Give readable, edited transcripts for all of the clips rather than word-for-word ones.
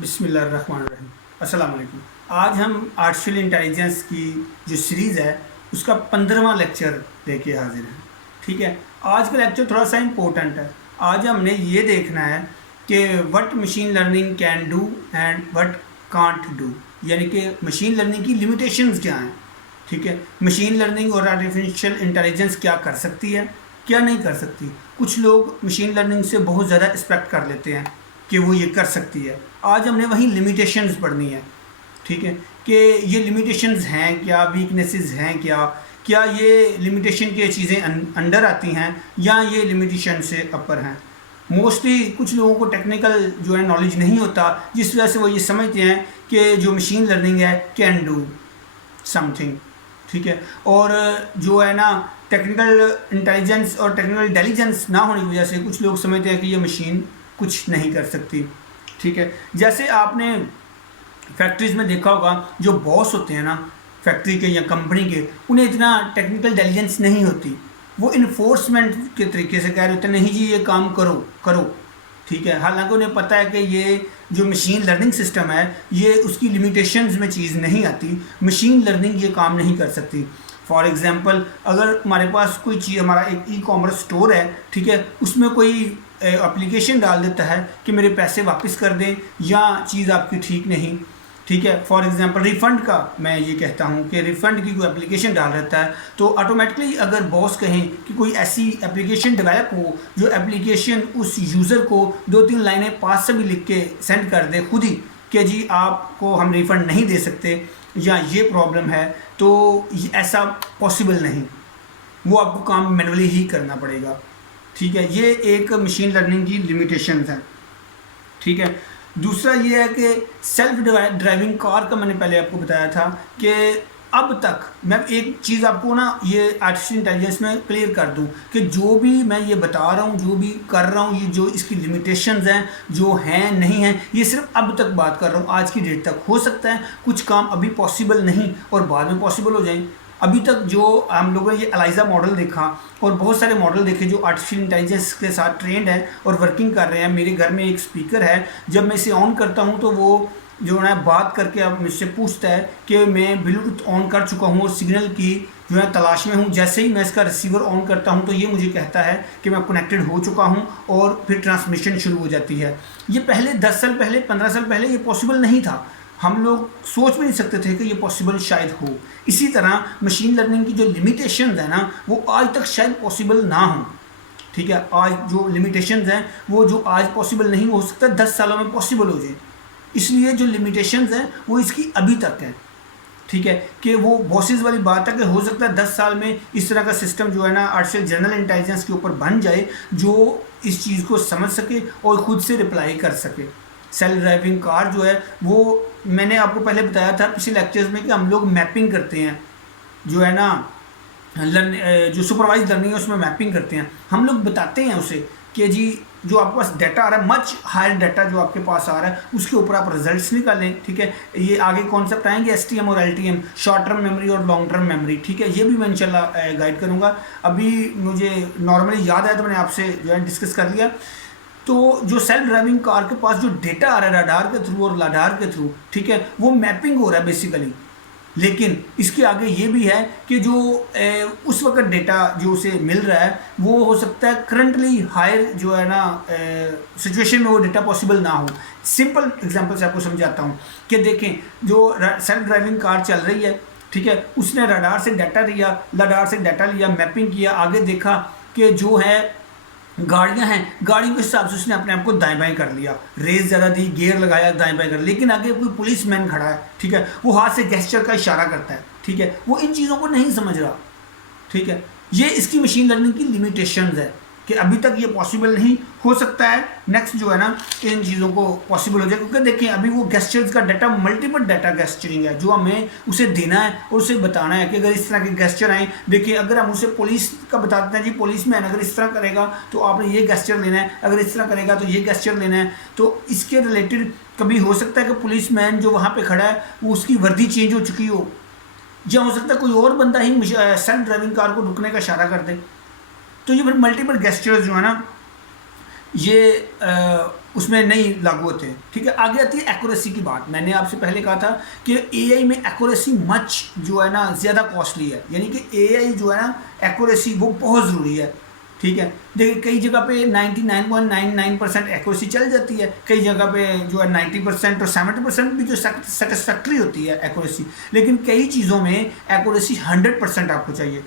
बिस्मिल्लाहिर्रहमानिर्रहीम। अस्सलाम वालेकुम। आज हम आर्टिफिशियल इंटेलिजेंस की जो सीरीज़ है उसका 15वां लेक्चर लेके हाजिर हैं। ठीक है, आज का लेक्चर थोड़ा सा इम्पोर्टेंट है। आज हमने ये देखना है कि what machine learning can do and what can't do, यानी कि मशीन लर्निंग की लिमिटेशंस क्या हैं। ठीक है, मशीन लर्निंग और आर्टिफिशियल इंटेलिजेंस क्या कर सकती है, क्या नहीं कर सकती। कुछ लोग मशीन लर्निंग से बहुत ज़्यादा एक्सपेक्ट कर लेते हैं कि वो ये कर सकती है। आज हमने वही लिमिटेशंस पढ़नी है। ठीक है, कि ये लिमिटेशंस हैं क्या, वीकनेसेस हैं क्या, क्या ये लिमिटेशन की चीज़ें अंडर आती हैं या ये लिमिटेशन से अपर हैं। मोस्टली कुछ लोगों को टेक्निकल जो है नॉलेज नहीं होता, जिस वजह से वो ये समझते हैं कि जो मशीन लर्निंग है कैन डू समथिंग। ठीक है, और जो है ना टेक्निकल इंटेलिजेंस और टेक्निकल इंटेलिजेंस ना होने की वजह से कुछ लोग समझते हैं कि ये मशीन कुछ नहीं कर सकती। ठीक है, जैसे आपने फैक्ट्रीज़ में देखा होगा, जो बॉस होते हैं ना फैक्ट्री के या कंपनी के, उन्हें इतना टेक्निकल इंटेलिजेंस नहीं होती। वो इन्फोर्समेंट के तरीके से कह रहे होते हैं, नहीं जी ये काम करो करो। ठीक है, हालांकि उन्हें पता है कि ये जो मशीन लर्निंग सिस्टम है ये उसकी लिमिटेशंस में चीज़ नहीं आती, मशीन लर्निंग ये काम नहीं कर सकती। फॉर एग्ज़ाम्पल, अगर हमारे पास कोई चीज़, हमारा एक ई कॉमर्स स्टोर है, ठीक है, उसमें कोई एप्लीकेशन डाल देता है कि मेरे पैसे वापस कर दें या चीज़ आपकी ठीक नहीं। ठीक है, फॉर एग्जांपल रिफ़ंड का मैं ये कहता हूँ कि रिफ़ंड की कोई एप्लीकेशन डाल रहता है, तो ऑटोमेटिकली अगर बॉस कहें कि कोई ऐसी एप्लीकेशन डेवलप हो जो एप्लीकेशन उस यूज़र को 2-3 लाइनें पास से भी लिख के सेंड कर दे खुद ही कि जी आपको हम रिफ़ंड नहीं दे सकते या ये प्रॉब्लम है, तो ऐसा पॉसिबल नहीं, वो आपको काम मैनुअली ही करना पड़ेगा। ठीक है, ये एक मशीन लर्निंग की लिमिटेशंस हैं। ठीक है, दूसरा ये है कि सेल्फ ड्राइविंग कार का मैंने पहले आपको बताया था कि अब तक मैं एक चीज़ आपको ना ये आर्टिफिशियल इंटेलिजेंस में क्लियर कर दूं कि जो भी मैं ये बता रहा हूँ, जो भी कर रहा हूँ, ये जो इसकी लिमिटेशंस हैं, जो हैं नहीं हैं, ये सिर्फ अब तक बात कर रहा हूँ, आज की डेट तक। हो सकता है कुछ काम अभी पॉसिबल नहीं और बाद में पॉसिबल हो जाए। अभी तक जो हम लोगों ने ये एलाइजा मॉडल देखा और बहुत सारे मॉडल देखे जो आर्टिफिशियल इंटेलिजेंस के साथ ट्रेंड हैं और वर्किंग कर रहे हैं। मेरे घर में एक स्पीकर है, जब मैं इसे ऑन करता हूँ तो वो जो है बात करके अब मुझसे पूछता है कि मैं ब्लूटूथ ऑन कर चुका हूँ और सिग्नल की जो है तलाश में हूँ। जैसे ही मैं इसका रिसीवर ऑन करता हूँ तो ये मुझे कहता है कि मैं कनेक्टेड हो चुका हूँ और फिर ट्रांसमिशन शुरू हो जाती है। ये पहले 10 साल पहले, 15 साल पहले ये पॉसिबल नहीं था। हम लोग सोच भी नहीं सकते थे कि ये पॉसिबल शायद हो। इसी तरह मशीन लर्निंग की जो लिमिटेशंस है ना, वो आज तक शायद पॉसिबल ना हो। ठीक है, आज जो लिमिटेशंस हैं वो जो आज पॉसिबल नहीं हो सकता 10 सालों में पॉसिबल हो जाए। इसलिए जो लिमिटेशंस हैं वो इसकी अभी तक है। ठीक है, कि वो बॉसेस वाली बात है कि हो सकता है 10 साल में इस तरह का सिस्टम जो है ना आर्टिफिशियल जनरल इंटेलिजेंस के ऊपर बन जाए जो इस चीज़ को समझ सके और ख़ुद से रिप्लाई कर सके। सेल्फ ड्राइविंग कार जो है वो मैंने आपको पहले बताया था पिछले लेक्चर्स में कि हम लोग मैपिंग करते हैं, जो है ना जो सुपरवाइज लर्निंग है उसमें मैपिंग करते हैं। हम लोग बताते हैं उसे कि जी जो आपके पास डाटा आ रहा है, मच हायर डाटा जो आपके पास आ रहा है, उसके ऊपर आप रिजल्ट्स निकालें। ठीक है, ये आगे कॉन्सेप्ट आएंगे STM और LTM, शॉर्ट टर्म मेमोरी और लॉन्ग टर्म मेमोरी। ठीक है, ये भी मैं इंशाल्लाह गाइड करूँगा। अभी मुझे नॉर्मली याद आया तो मैंने आपसे जो है डिस्कस कर लिया। तो जो सेल्फ ड्राइविंग कार के पास जो डेटा आ रहा है रडार के थ्रू और लाडार के थ्रू, ठीक है, वो मैपिंग हो रहा है बेसिकली। लेकिन इसके आगे ये भी है कि जो उस वक्त डेटा जो उसे मिल रहा है वो हो सकता है करंटली हायर जो है ना सिचुएशन में वो डेटा पॉसिबल ना हो। सिंपल एग्जांपल से आपको समझाता हूँ कि देखें, जो सेल्फ ड्राइविंग कार चल रही है, ठीक है, उसने रडार से डाटा लिया, लाडार से डाटा लिया, मैपिंग किया, आगे देखा कि जो है गाड़ियां हैं, गाड़ियों के हिसाब से उसने अपने आप को दाएं बाएं कर लिया, रेस ज़्यादा दी, गियर लगाया, दाएं बाएं कर। लेकिन आगे कोई पुलिस मैन खड़ा है, ठीक है, वो हाथ से गेस्चर का इशारा करता है। ठीक है, वो इन चीज़ों को नहीं समझ रहा। ठीक है, ये इसकी मशीन लर्निंग की लिमिटेशंस है कि अभी तक ये पॉसिबल नहीं हो सकता है। नेक्स्ट जो है ना इन चीज़ों को पॉसिबल हो जाए, क्योंकि देखिए अभी वो गेस्चर्स का डाटा, मल्टीपल डाटा गेस्चरिंग है जो हमें उसे देना है और उसे बताना है कि अगर इस तरह के गेस्चर आए, देखिए अगर हम उसे पुलिस का बताते हैं जी पुलिस मैन अगर इस तरह करेगा तो आपने ये गेस्चर लेना है, अगर इस तरह करेगा तो ये गेस्चर लेना है, तो इसके रिलेटेड कभी हो सकता है कि पुलिस मैन जो वहाँ पर खड़ा है वो उसकी वर्दी चेंज हो चुकी हो, या हो सकता है कोई और बंदा ही सेल्फ ड्राइविंग कार को रुकने का इशारा कर दे। तो ये फिर मल्टीपल गेस्चर्स जो है ना ये उसमें नहीं लागू होते। ठीक है, आगे आती है एक्यूरेसी की बात। मैंने आपसे पहले कहा था कि एआई में एक्यूरेसी मच जो है ना ज़्यादा कॉस्टली है, यानी कि एआई जो है ना एक्यूरेसी वो बहुत ज़रूरी है। ठीक है, देखिए कई जगह पे 99.99% एक्यूरेसी चल जाती है, कई जगह पे जो है 90% और 70% भी जो सेटिस्फैक्ट्री होती है एक्यूरेसी, लेकिन कई चीज़ों में एक्यूरेसी 100% आपको चाहिए।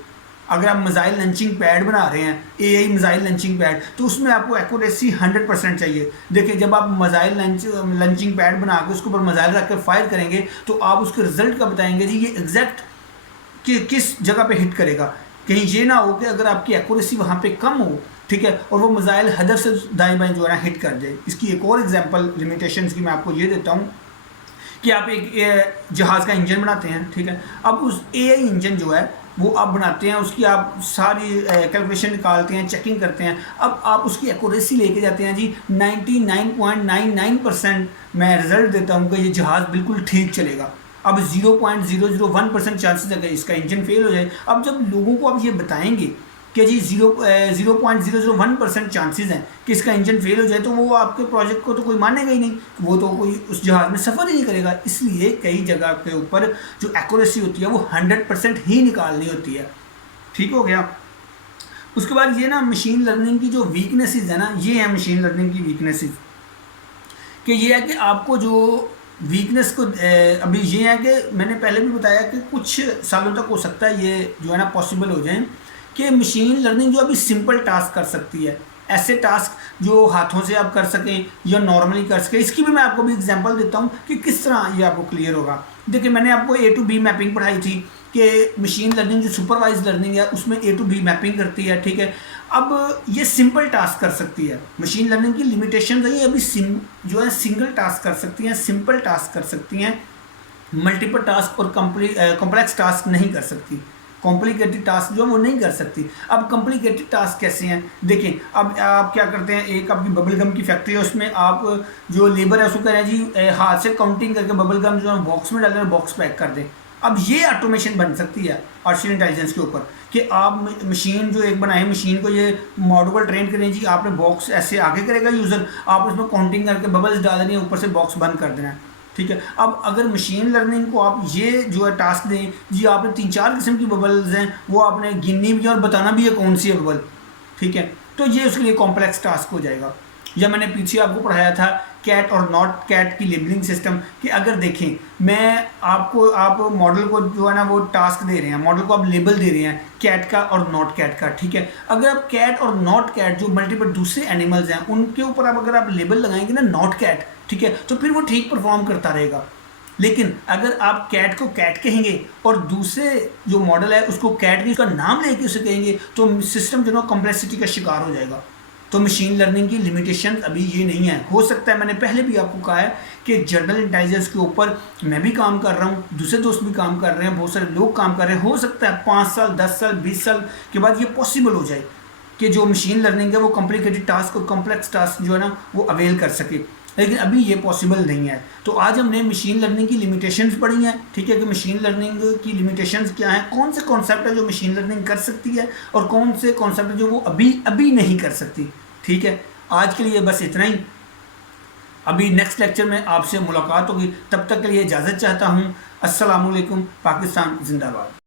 अगर आप मिसाइल लंचिंग पैड बना रहे हैं, एआई मिसाइल लंचिंग पैड, तो उसमें आपको एक्यूरेसी 100% चाहिए। देखिए जब आप मिसाइल लंचिंग पैड बना के उसके ऊपर मिसाइल रख कर फायर करेंगे तो आप उसके रिजल्ट का बताएंगे जी ये एग्जैक्ट कि किस जगह पे हिट करेगा। कहीं ये ना हो कि अगर आपकी एक्यूरेसी वहाँ पे कम हो, ठीक है, और वो मिसाइल हदफ से दाएं बाएं जो है ना हिट कर जाए। इसकी एक और एग्जांपल लिमिटेशंस की मैं आपको ये देता हूँ कि आप एक जहाज़ का इंजन बनाते हैं। ठीक है, अब उस एआई इंजन जो है वो आप बनाते हैं, उसकी आप सारी कैलकुलेशन निकालते हैं, चेकिंग करते हैं। अब आप उसकी एक्यूरेसी लेके जाते हैं जी 99.99% मैं रिजल्ट देता हूँ कि ये जहाज़ बिल्कुल ठीक चलेगा। अब 0.001% चांसेस है कि इसका इंजन फेल हो जाए। अब जब लोगों को आप ये बताएंगे कि जी 0.001% चांसेस हैं कि इसका इंजन फेल हो जाए, तो वो आपके प्रोजेक्ट को तो कोई मानेगा ही नहीं, वो तो कोई उस जहाज़ में सफ़र ही नहीं करेगा। इसलिए कई जगह के ऊपर जो एक्यूरेसी होती है वो 100% ही निकालनी होती है। ठीक हो गया। उसके बाद ये ना मशीन लर्निंग की जो वीकनेसेस है ना, ये है मशीन लर्निंग की वीकनेसेस कि ये है कि आपको जो वीकनेस को अभी ये है कि मैंने पहले भी बताया कि कुछ सालों तक हो सकता है ये जो है ना पॉसिबल हो जाए कि मशीन लर्निंग जो अभी सिंपल टास्क कर सकती है, ऐसे टास्क जो हाथों से आप कर सकें या नॉर्मली कर सकें। इसकी भी मैं आपको भी एग्जांपल देता हूँ कि किस तरह ये आपको क्लियर होगा। देखिए मैंने आपको A to B मैपिंग पढ़ाई थी कि मशीन लर्निंग जो सुपरवाइज लर्निंग है उसमें A to B मैपिंग करती है। ठीक है, अब ये सिंपल टास्क कर सकती है। मशीन लर्निंग की लिमिटेशन रही है अभी जो है सिंगल टास्क कर सकती हैं, सिंपल टास्क कर सकती हैं, मल्टीपल टास्क और कॉम्प्लेक्स टास्क नहीं कर सकती। कॉम्प्लिकेटेड टास्क जो है वो नहीं कर सकती। अब कॉम्प्लिकेटेड टास्क कैसे हैं, देखिए अब आप क्या करते हैं, एक आपकी बबल गम की फैक्ट्री है, उसमें आप जो लेबर है उसको कह रहे हैं जी हाथ से काउंटिंग करके बबल गम जो है बॉक्स में डाल दें, बॉक्स पैक कर दें। अब ये ऑटोमेशन बन सकती है आर्टिफिशियल इंटेलिजेंस के ऊपर कि आप मशीन जो एक बनाए, मशीन को ये मॉडल को ट्रेन करें जी, आपने बॉक्स ऐसे आगे करेगा यूज़र, आप उसमें काउंटिंग करके बबल्स डाल देनी है, ऊपर से बॉक्स बंद कर देना है। ठीक है, अब अगर मशीन लर्निंग को आप ये जो है टास्क दें जी, आपने 3-4 किस्म की बबल्स हैं, वो आपने गिननी भी है और बताना भी है कौन सी है बबल। ठीक है, तो ये उसके लिए कॉम्प्लेक्स टास्क हो जाएगा। या मैंने पीछे आपको पढ़ाया था कैट और नॉट कैट की लेबलिंग सिस्टम कि अगर देखें मैं आपको आप मॉडल को जो है ना वो टास्क दे रहे हैं, मॉडल को आप लेबल दे रहे हैं कैट का और नॉट कैट का। ठीक है, अगर आप कैट और नॉट कैट जो मल्टीपल दूसरे एनिमल्स हैं उनके ऊपर आप अगर आप लेबल लगाएंगे ना नॉट कैट, ठीक है, तो फिर वो ठीक परफॉर्म करता रहेगा। लेकिन अगर आप कैट को कैट कहेंगे और दूसरे जो मॉडल है उसको कैट की उसका नाम लेके उसे कहेंगे तो सिस्टम जो है कॉम्प्लेक्सिटी का शिकार हो जाएगा। तो मशीन लर्निंग की लिमिटेशन अभी ये नहीं है। हो सकता है, मैंने पहले भी आपको कहा है कि जनरल इंटेलिजेंस के ऊपर मैं भी काम कर रहा हूँ, दूसरे दोस्त भी काम कर रहे हैं, बहुत सारे लोग काम कर रहे हैं। हो सकता है 5 साल 10 साल 20 साल के बाद ये पॉसिबल हो जाए कि जो मशीन लर्निंग है वो कॉम्प्लिकेटेड टास्क और कॉम्प्लेक्स टास्क जो है ना वो अवेल कर सके, लेकिन अभी ये पॉसिबल नहीं है। तो आज हमने मशीन लर्निंग की लिमिटेशंस पढ़ी हैं। ठीक है, कि मशीन लर्निंग की लिमिटेशंस क्या हैं, कौन से कॉन्सेप्ट है जो मशीन लर्निंग कर सकती है और कौन से कॉन्सेप्ट है जो वो अभी नहीं कर सकती। ठीक है, आज के लिए बस इतना ही। अभी नेक्स्ट लेक्चर में आपसे मुलाकात होगी, तब तक के लिए इजाज़त चाहता हूँ। अस्सलाम वालेकुम। पाकिस्तान जिंदाबाद।